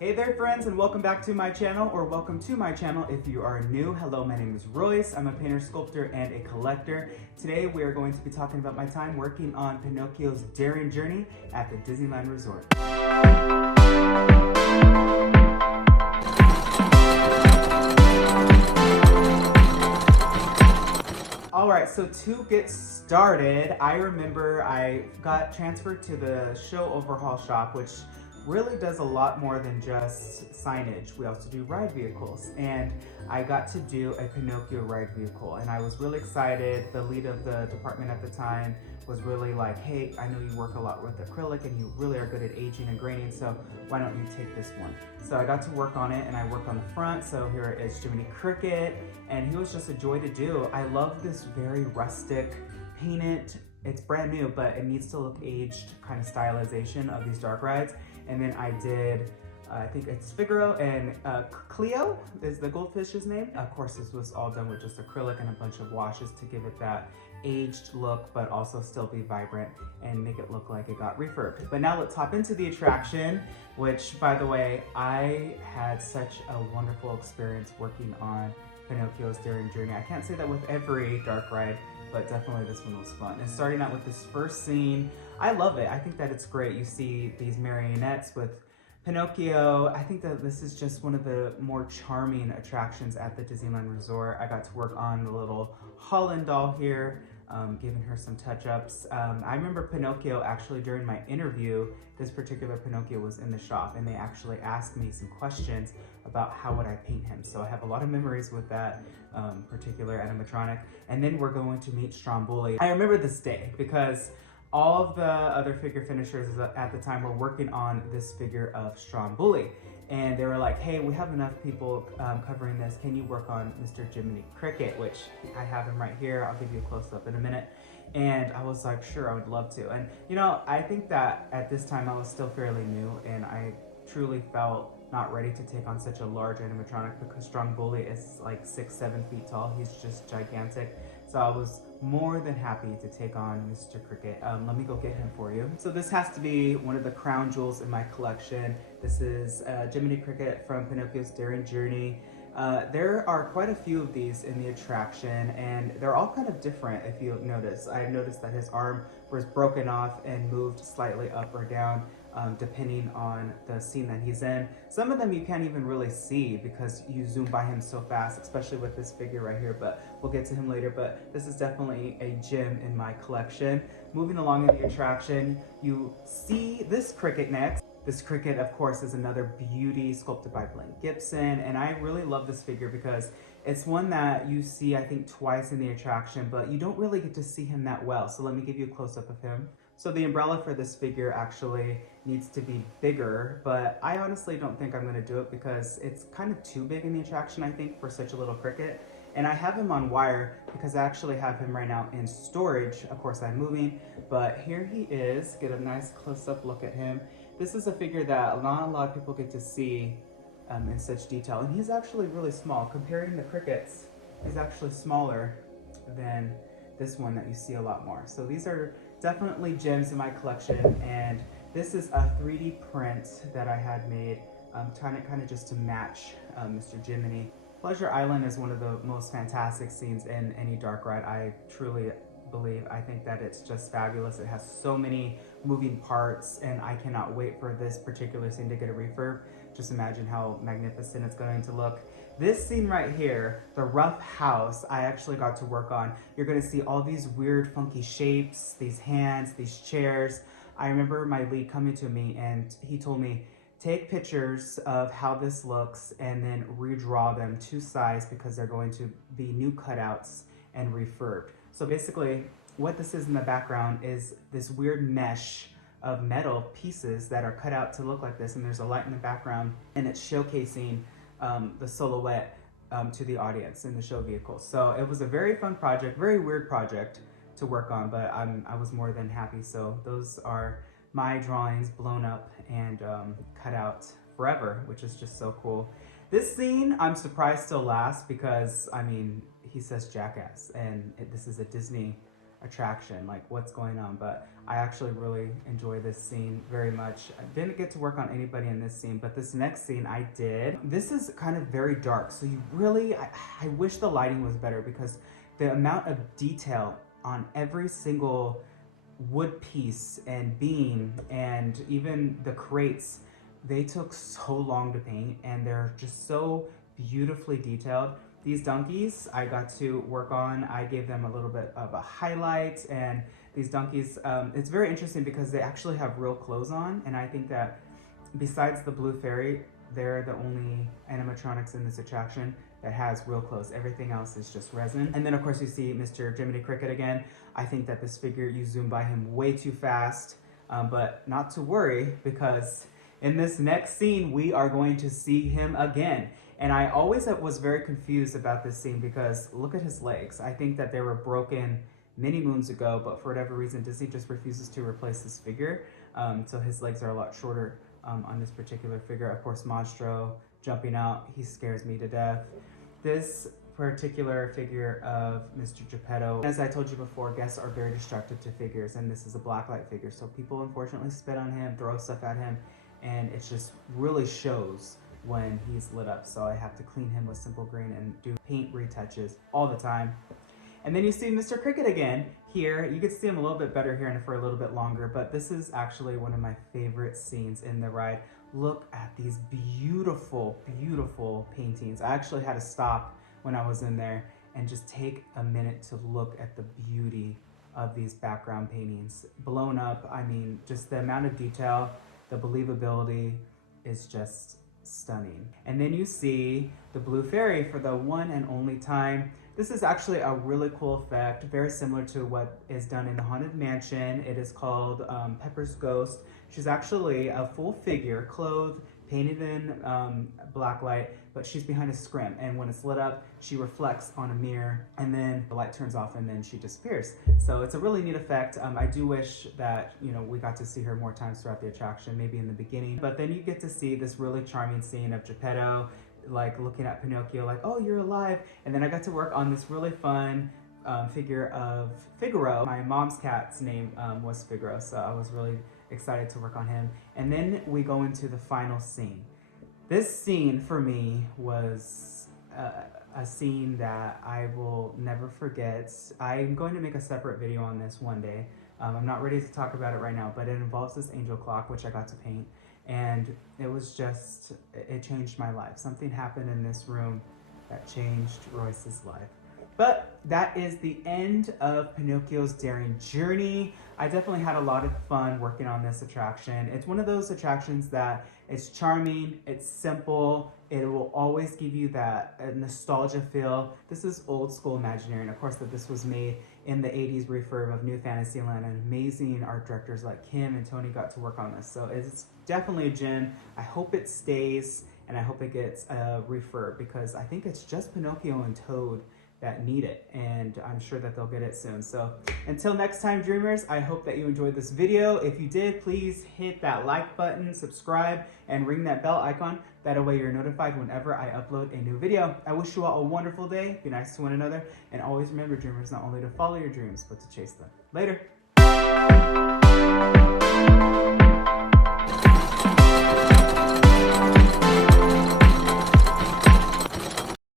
Hey there friends, and welcome back to my channel, or welcome to my channel if you are new. Hello, my name is Royce. I'm a painter, sculptor, and a collector. Today we are going to be talking about my time working on Pinocchio's Daring Journey at the Disneyland Resort. Alright, so to get started, I remember I got transferred to the show overhaul shop, which really does a lot more than just signage. We also do ride vehicles, and I got to do a Pinocchio ride vehicle, and I was really excited. The lead of the department at the time was really like, hey, I know you work a lot with acrylic and you really are good at aging and graining, so why don't you take this one? So I got to work on it, and I worked on the front. So here is Jiminy Cricket, and he was just a joy to do. I love this very rustic, painted, it's brand new, but it needs to look aged kind of stylization of these dark rides. And then I did, I think it's Figaro and Cleo is the goldfish's name. Of course, this was all done with just acrylic and a bunch of washes to give it that aged look, but also still be vibrant and make it look like it got refurbed. But now let's hop into the attraction, which, by the way, I had such a wonderful experience working on Pinocchio's Daring Journey. I can't say that with every dark ride, but definitely this one was fun. And starting out with this first scene, I love it. I think that it's great. You see these marionettes with Pinocchio. I think that this is just one of the more charming attractions at the Disneyland Resort. I got to work on the little Holland doll here, giving her some touch-ups. I remember Pinocchio, actually during my interview, this particular Pinocchio was in the shop, and they actually asked me some questions about how would I paint him. So I have a lot of memories with that particular animatronic. And then we're going to meet Stromboli. I remember this day because all of the other figure finishers at the time were working on this figure of Stromboli. And they were like, hey, we have enough people covering this. Can you work on Mr. Jiminy Cricket, which I have him right here. I'll give you a close-up in a minute. And I was like, sure, I would love to. And you know, I think that at this time I was still fairly new, and I truly felt not ready to take on such a large animatronic because Stromboli is like 6-7 feet tall. He's just gigantic. So I was more than happy to take on Mr. Cricket. Let me go get him for you. So this has to be one of the crown jewels in my collection. This is Jiminy Cricket from Pinocchio's Daring Journey. There are quite a few of these in the attraction, and they're all kind of different. If you notice, I noticed that his arm was broken off and moved slightly up or down, depending on the scene that he's in. Some of them you can't even really see because you zoom by him so fast, especially with this figure right here, but we'll get to him later. But this is definitely a gem in my collection. Moving along in the attraction, you see this cricket next. This cricket, of course, is another beauty sculpted by Blaine Gibson, and I really love this figure because it's one that you see, I think, twice in the attraction, but you don't really get to see him that well. So let me give you a close-up of him. So the umbrella for this figure actually needs to be bigger, but I honestly don't think I'm going to do it because it's kind of too big in the attraction, I think, for such a little cricket. And I have him on wire because I actually have him right now in storage. Of course, I'm moving, but here he is. Get a nice close-up look at him. This is a figure that not a lot of people get to see in such detail, and he's actually really small. Comparing the crickets, he's actually smaller than this one that you see a lot more. So these are definitely gems in my collection, and this is a 3D print that I had made, trying to kind of just to match Mr. Jiminy. Pleasure Island is one of the most fantastic scenes in any dark ride. I truly believe. I think that it's just fabulous. It has so many moving parts, and I cannot wait for this particular scene to get a refurb. Just imagine how magnificent it's going to look. This scene right here, the rough house, I actually got to work on. You're going to see all these weird funky shapes, these hands, these chairs. I remember my lead coming to me and he told me, take pictures of how this looks and then redraw them to size because they're going to be new cutouts and refurbed. So basically what this is in the background is this weird mesh of metal pieces that are cut out to look like this, and there's a light in the background, and it's showcasing the silhouette to the audience in the show vehicle. So it was a very fun project, very weird project to work on, but I was more than happy. So those are my drawings blown up and cut out forever, which is just so cool. This scene, I'm surprised still lasts because, I mean, he says jackass, and this is a Disney attraction, like what's going on. But I actually really enjoy this scene very much. I didn't get to work on anybody in this scene, but this next scene I did. This is kind of very dark, so you really, I wish the lighting was better, because the amount of detail on every single wood piece and beam and even the crates, they took so long to paint, and they're just so beautifully detailed. These donkeys I got to work on. I gave them a little bit of a highlight, and these donkeys, it's very interesting because they actually have real clothes on, and I think that besides the blue fairy, they're the only animatronics in this attraction that has real clothes. Everything else is just resin. And then of course you see Mr. Jiminy Cricket again. I think that this figure, you zoom by him way too fast, but not to worry, because in this next scene, we are going to see him again. And I always was very confused about this scene because look at his legs. I think that they were broken many moons ago, but for whatever reason, Disney just refuses to replace this figure. So his legs are a lot shorter on this particular figure. Of course, Monstro jumping out, he scares me to death. This particular figure of Mr. Geppetto, as I told you before, guests are very destructive to figures, and this is a blacklight figure. So people unfortunately spit on him, throw stuff at him, and it just really shows when he's lit up. So I have to clean him with simple green and do paint retouches all the time. And then you see Mr. Cricket again here. You can see him a little bit better here and for a little bit longer, but this is actually one of my favorite scenes in the ride. Look at these beautiful, beautiful paintings. I actually had to stop when I was in there and just take a minute to look at the beauty of these background paintings. Blown up, I mean, just the amount of detail, the believability is just stunning. And then you see the blue fairy for the one and only time. This is actually a really cool effect, very similar to what is done in the Haunted Mansion. It is called Pepper's Ghost. She's actually a full figure, clothed, painted in black light, but she's behind a scrim, and when it's lit up, she reflects on a mirror, and then the light turns off, and then she disappears. So it's a really neat effect. I do wish that, you know, we got to see her more times throughout the attraction, maybe in the beginning, but then you get to see this really charming scene of Geppetto, like looking at Pinocchio, like, oh, you're alive. And then I got to work on this really fun figure of Figaro. My mom's cat's name was Figaro, so I was really excited to work on him. And then we go into the final scene. This scene for me was a scene that I will never forget. I'm going to make a separate video on this one day. I'm not ready to talk about it right now, but it involves this angel clock, which I got to paint. And it was just, it changed my life. Something happened in this room that changed Royce's life. But that is the end of Pinocchio's Daring Journey. I definitely had a lot of fun working on this attraction. It's one of those attractions that it's charming, it's simple, it will always give you that nostalgia feel. This is old school Imagineering. Of course, that this was made in the 80s refurb of New Fantasyland, and amazing art directors like Kim and Tony got to work on this. So it's definitely a gem. I hope it stays, and I hope it gets a refurb, because I think it's just Pinocchio and Toad that need it, and I'm sure that they'll get it soon. So until next time, dreamers, I hope that you enjoyed this video. If you did, please hit that like button, subscribe, and ring that bell icon. That way you're notified whenever I upload a new video. I wish you all a wonderful day. Be nice to one another, and always remember, dreamers, not only to follow your dreams, but to chase them. Later.